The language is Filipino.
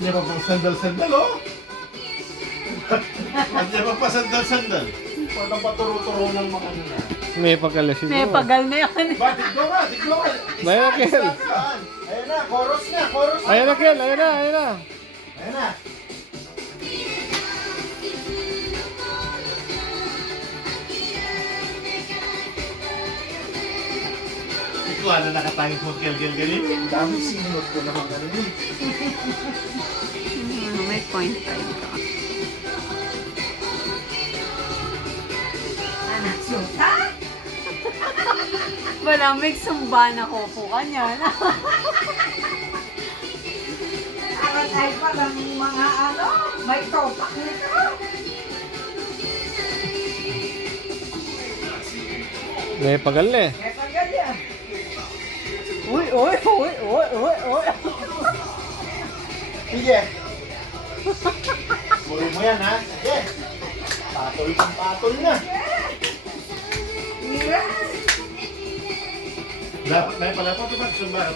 Niya pa pang sandal-sandal, oh. At niya pa sandal-sandal. Parang paturo-turo ng mga ano na. May pagkala siguro. May pagal na yan. Ba, tiglo ka, tiglo ka. Bayan na, Kel. Ayan na, chorus na, chorus na. Ayan na, Kel. Ayan na, ayan na. Ayan na. Ikaw, ano nakatangis mo, Kel, galing? Dami sinunod ko naman ganun. May 0.5 ka. Anak suta? Malamig sumba na ko po kanya. Arat ay parang mga ano, may topak nito. May pagal na eh. May pagalyan. Uy, uy, uy, uy, uy, uy. Sige. Puro mo yan, ha? Sige. Patol kang patol na. Yes. Dapat na pala pa ito, sumba.